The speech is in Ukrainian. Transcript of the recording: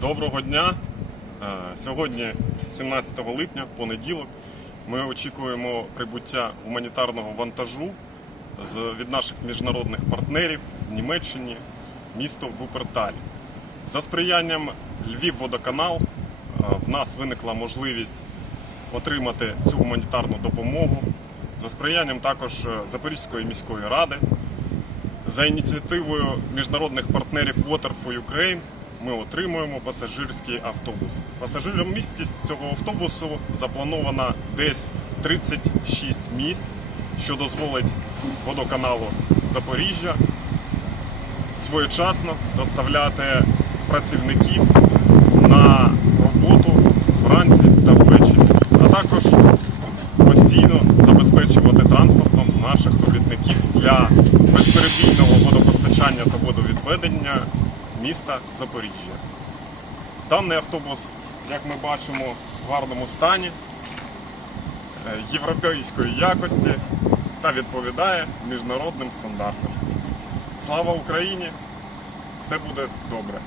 Доброго дня! Е, Сьогодні, 17 липня, понеділок, ми очікуємо прибуття гуманітарного вантажу від наших міжнародних партнерів з Німеччини, місто Вуперталь. За сприянням Львівводоканал е, в нас виникла можливість отримати цю гуманітарну допомогу. За сприянням також е, Запорізької міської ради. За ініціативою міжнародних партнерів Water for Ukraine ми отримуємо пасажирський автобус. Пасажиромісткість цього автобусу запланована десь 36 місць, що дозволить водоканалу Запоріжжя своєчасно доставляти працівників на роботу вранці та ввечері, а також постійно забезпечувати транспортом наших робітників для безперебійного водопостачання та водовідведення міста Запоріжжя. Даний автобус, як ми бачимо, в гарному стані, е, європейської якості та відповідає міжнародним стандартам. Слава Україні! Все буде добре!